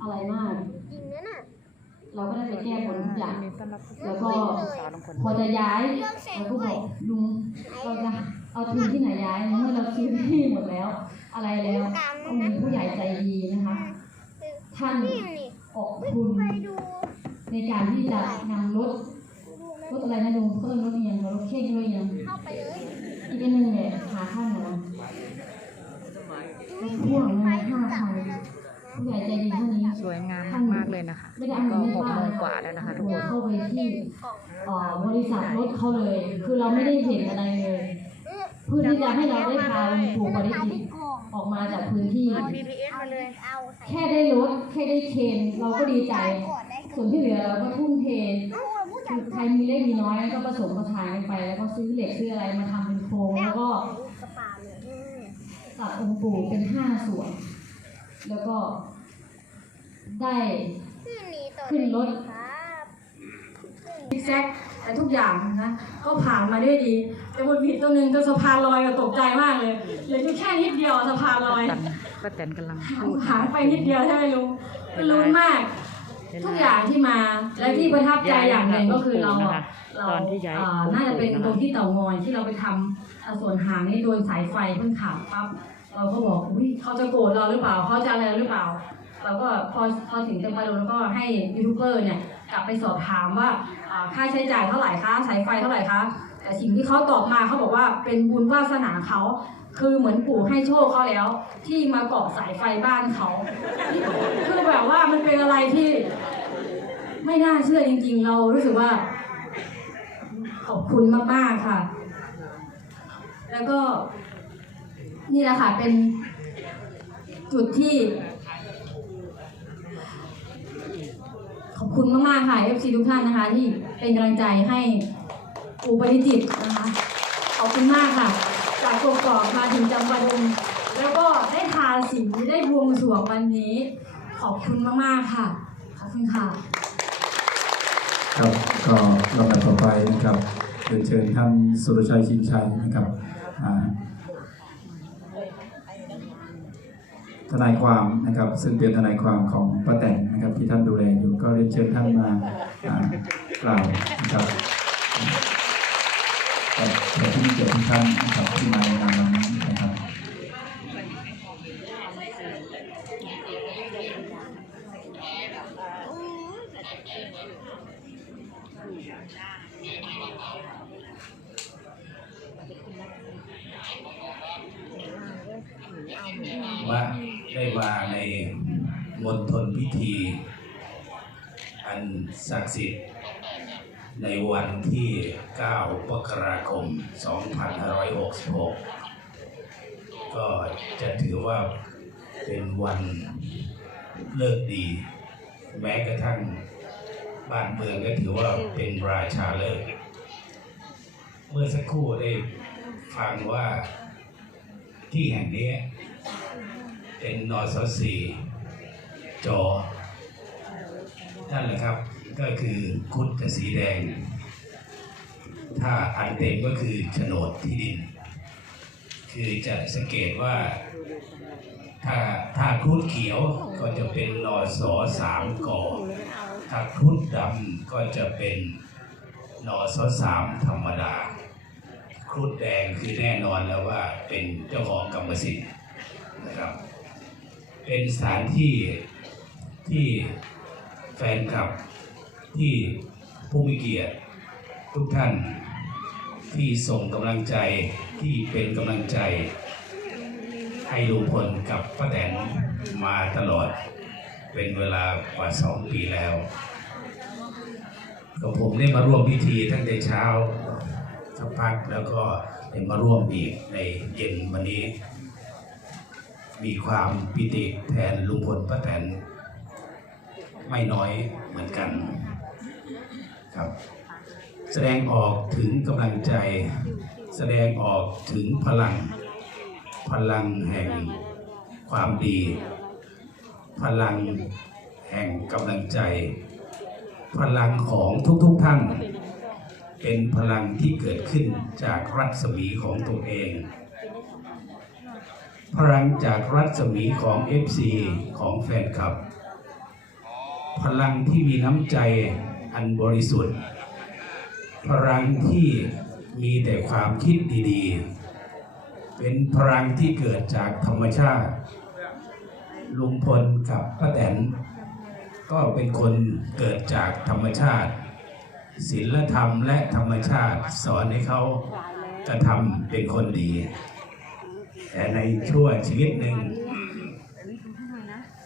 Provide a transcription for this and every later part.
อะไรมาก จริงนะน่ะ เราก็ได้ไปแก้บนทุกอย่างต้อนรับเข้าสู่แล้วก็สาวลงคนพอจะย้ายเราก็บอกลุงเราจะเอาทุนที่ไหนย้ายเมื่อเราซื้อที่หมดแล้ว อะไรแล้วก็มีผู้ใหญ่ใจดีนะคะ ท่านนี่นี่ออกทุนไปดูในการที่จะนำรถดูรถอะไรนะลุงเขาเรียกรถเอียงรถเค้กรถเอียงเข้าไปเลยอีกอันหนึ่งเนี่ยหาข้างนะรถพ่วงนะห้าคัน ผู้ใหญ่ใจดีท่านนี้สวยงามมากๆเลยนะคะ ไม่ได้อาเงิก็นในหกบ้านโมงกว่าแล้วนะคะ ทุกคนเข้าไปที่เอ่อบริษัทรถเขาเลย คือเราไม่ได้เห็นอะไรเลยเพื่อที่จะให้เราได้พาองค์ปู่ปริจิตรออกมาจากพื้นที่ GPS มาเลย เอาใส่แค่ได้รถแค่ได้เคนเราก็ดีใจก่อนได้ส่วนที่เหลือเราก็ทุ่มเท เอาผู้ใหญ่คือใครมีเล็กมีน้อยก็ผสมผสานกันไป แล้วก็ซื้อเหล็กซื้ออะไรมาทำเป็นโครงแล้วก็กระเป๋าเลยตัดองค์ปู่เป็นห้าส่วน แล้วก็ ได้ขึ้นนี้ต่อขึ้นรถครับซิกแซกแต่ทุกอย่างนะก็ผ่านมาด้วยดี แต่บนผิดตัวหนึ่งก็สะพานลอยก็ตกใจมากเลยเหลืออยู่แค่นิดเดียวสะพานลอยป้าแตนกำลังหางพูดหางไปนิดเดียวใช่ไหมลุงมันลุ้นมาก ทุกอย่างที่มาและที่ประทับใจอย่างหนึ่งก็คือเราอะเราตอนที่ย้ายเอ่อน่าจะเป็นตรงที่เต่างอยที่เราไปทำเอ่อส่วนหางนี่โดนสายไฟเพิ่งขาดปั๊บเราก็บอกอุ้ยเขาจะโกรธเราหรือเปล่าเขาจะอะไรหรือเปล่า เราก็พอพอถึงจะมาดูแล้วก็ให้ยูทูบเบอร์เนี่ยกลับไปสอบถามว่าอ่าค่าใช้จ่ายเท่าไหร่คะสายไฟเท่าไหร่คะแต่สิ่งที่เขาตอบมาเขาบอกว่าเป็นบุญวาสนาเขาคือเหมือนปู่ให้โชคเขาแล้ว ที่มาเกาะสายไฟบ้านเขาคือแบบว่ามันเป็นอะไรที่ ไม่น่าเชื่อจริง ๆ เรารู้สึกว่า ขอบคุณมากๆค่ะ แล้วก็นี่แหละค่ะเป็นจุดที่ ขอบคุณมากๆค่ะ FC ทุกท่านนะคะ ที่เป็นกำลังใจให้ปูปริจิตนะคะ ขอบคุณมากค่ะ จากกกอกมาถึงจำปาดงแล้วก็ได้ทาสีได้บวงสรวงวันนี้ ขอบคุณมากๆค่ะ ขอบคุณค่ะ ครับก็ลำดับต่อไปนะครับเรียนเชิญท่านสุรชัยชินชัยนะครับอ่า ทนายความนะครับ ซึ่งเป็นทนายความของป้าแตนนะครับ ที่ท่านดูแลอยู่ก็เรียนเชิญท่านมากล่าวนะครับกับแขกผู้มีเกียรติทุกท่านนะครับที่มาในงานวันนี้นะครับว่า ได้มาในมณฑลพิธี อันศักดิ์สิทธิ์ในวันที่ 9 มกราคม 2566 ก็จะถือว่าเป็นวันเลิกดี แม้กระทั่งบ้านเมืองก็ถือว่าเป็นราชาเลิก เมื่อสักครู่ได้ฟังว่าที่แห่งนี้ เป็นนอสสีจอนั่นแหละครับก็คือคุดกับสีแดง ถ้าอันเต็มก็คือโฉนดที่ดิน คือจะสังเกตว่า ถ้าถ้าครุดเขียวก็จะเป็นนอสอสามกอถ้าครุดดำก็จะเป็นนอสอสามธรรมดาครุดแดงคือแน่นอนแล้วว่าเป็นเจ้าของกรรมสิทธิ์นะครับ เป็นสถานที่ที่แฟนคลับที่ผู้มีเกียรติทุกท่านที่ส่งกำลังใจที่เป็นกำลังใจให้ลุงพลกับป้าแตนมาตลอด เป็นเวลากว่าสองปีแล้วก็ผมได้มาร่วมพิธีตั้งแต่เช้าสักพักแล้วก็ได้มาร่วมอีกในเย็นวันนี้ มีความปิติแทนลุงพลป้าแตนไม่น้อยเหมือนกันครับ แสดงออกถึงกำลังใจ แสดงออกถึงพลัง พลังแห่งความดี พลังแห่งกำลังใจ พลังของทุกๆทท่าน เป็นพลังที่เกิดขึ้นจากรัศมีของตัวเอง พลังจากรัศมีของ FC ของแฟนคลับ พลังที่มีน้ำใจอันบริสุทธิ์ พลังที่มีแต่ความคิดดีๆ เป็นพลังที่เกิดจากธรรมชาติ ลุงพลกับป้าแตนก็เป็นคนเกิดจากธรรมชาติศีลธรรมและธรรมชาติสอนให้เขากระทำเป็นคนดี แต่ในชั่วชีวิตหนึ่ง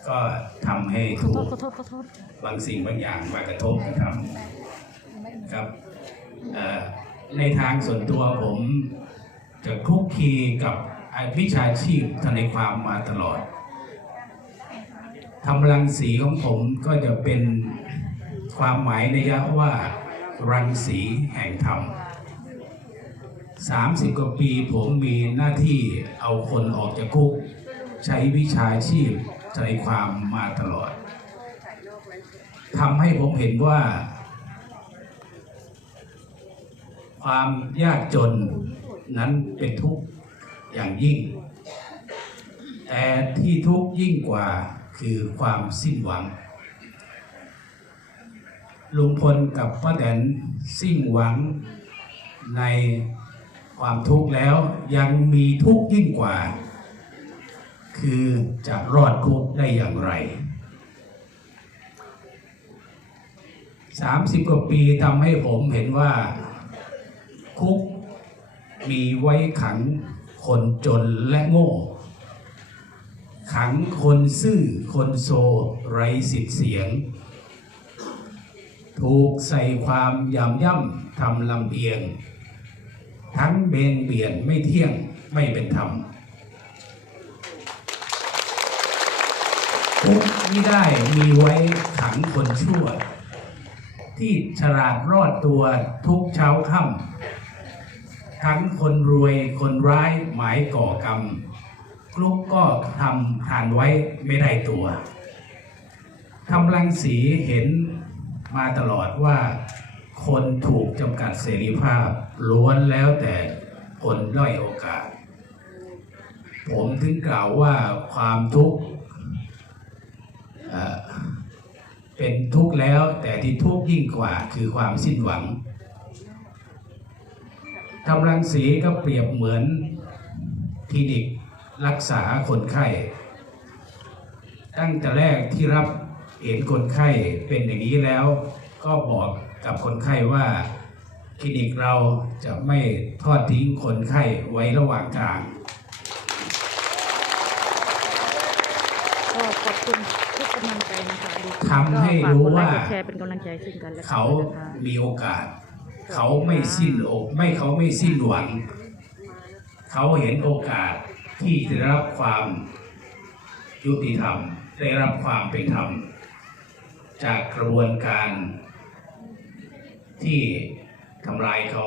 ก็ทำให้ถูกบางสิ่งบางอย่างมากระทบกระทำครับเอ่อในทางส่วนตัวผมจะคุกคีกับวิชาชีพทนายความมาตลอดทำรังสีของผมก็จะเป็นความหมายในยะว่ารังสีแห่งธรรม 30 กว่าปีผมมีหน้าที่เอาคนออกจากคุก ใช้วิชาชีพทนายความมาตลอดทำให้ผมเห็นว่า ความยากจนนั้นเป็นทุกข์อย่างยิ่ง แต่ที่ทุกข์ยิ่งกว่าคือความสิ้นหวัง ลุงพลกับป้าแตนสิ้นหวังใน ความทุกข์แล้วยังมีทุกข์ยิ่งกว่า คือจะรอดคุกได้อย่างไรสามสิบกว่าปีทำให้ผมเห็นว่า คุกมีไว้ขังคนจนและโง่ ขังคนซื่อคนโซไร้สิทธิ์เสียง ถูกใส่ความยำย่ำทำลำเอียง ทั้งเบนเบียนไม่เที่ยงไม่เป็นธรรมคุกไม่ได้มีไว้ขังคนชั่ว ที่ฉลาดรอดตัวทุกเช้าค่ำทั้งคนรวยคนร้ายหมายก่อกรรมกลุกก็ทำทานไว้ไม่ได้ตัวทำรังสีเห็นมาตลอดว่า คนถูกจำกัดเสรีภาพล้วนแล้วแต่คนด้อยโอกาส ผมถึงกล่าวว่าความทุกข์เป็นทุกข์แล้วแต่ที่ทุกข์ยิ่งกว่าคือความสิ้นหวังทำรังสีก็เปรียบเหมือนคลินิกรักษาคนไข้ ตั้งแต่แรกที่รับเห็นคนไข้เป็นอย่างนี้แล้วก็บอก กับคนไข้ว่าคลินิกเราจะไม่ทอดทิ้งคนไข้ไว้ระหว่างทางก็ขอบคุณทุกกำลังใจนะคะดีทำให้รู้ว่าก็ฝกกดไลค์กดแชร์เป็นกำลังใจซึ่งกันและกันเขาด้วยนะคะมีโอกาส เขาไม่สิ้นอกไม่เขาไม่สิ้นหวัง เขาเห็นโอกาสที่จะได้รับความยุติธรรม ได้รับความเป็นธรรม จากกระบวนการ ที่ทำลายเขา